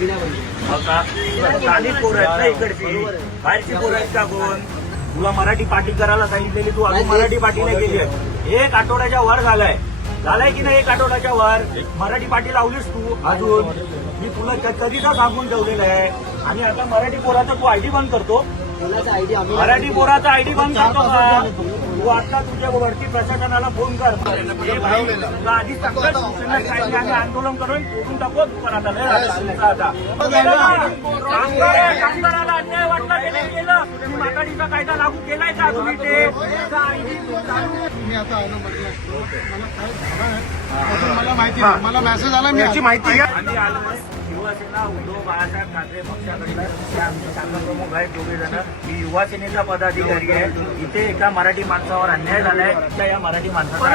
स्थानिक पोरं आहेत ना इकडची, बाहेरची पोरं आहेत का कोण? तुला मराठी पाठी करायला सांगितलेली, तू अजून मराठी पाठी नाही केली आहे. एक आठवड्याच्या वर झालाय की नाही? एक आठवड्याच्या वर मराठी पाठी लावलीस तू अजून. मी तुला कधीचा सांगून ठेवलेलं आहे. आणि आता मराठी पोराचा तू आयडी बंद करतो, मराठी पोराचा आयडी बंद करतो का? तू आता तुझ्या वरती प्रशासनाला फोन कर. तुला आधी सगळं सूचना काढली आणि आंदोलन करून फोडून टाकू दुकानात. कामगाराला अन्याय वाटला की नाही केलं? तुम्ही मागाडीचा कायदा लागू केलाय का तुम्ही? ते मी आता आलो म्हटलं असतो मला काय झालं आहे मला माहिती नाही. मला मेसेज आला मी याची माहिती घ्या. आम्ही आलो शिवसेना उद्धव बाळासाहेब ठाकरे पक्षाकडनं, ते आमचे संघप्रमुख आहेत दोघे जण. मी युवा सेनेचा पदाधिकारी आहे. इथे एका मराठी माणसावर अन्याय झालाय, त्या या मराठी माणसाचा